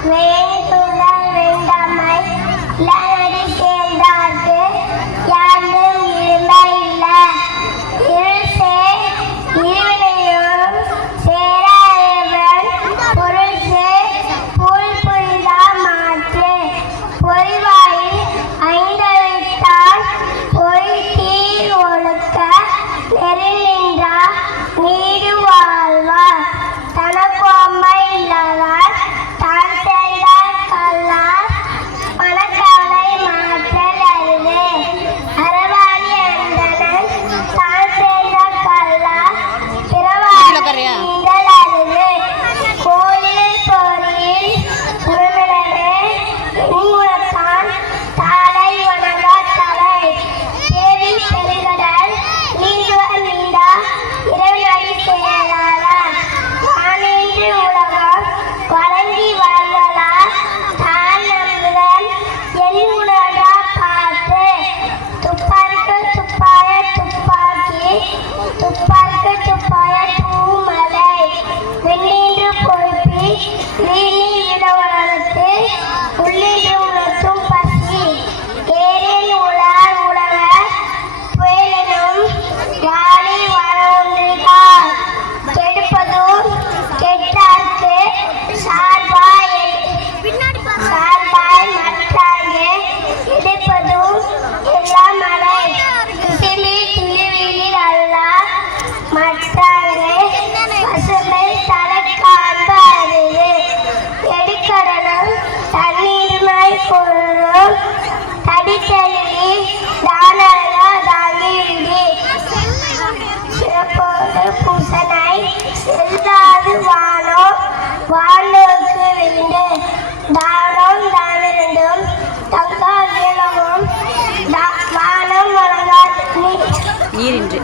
เพลง நீரின்று.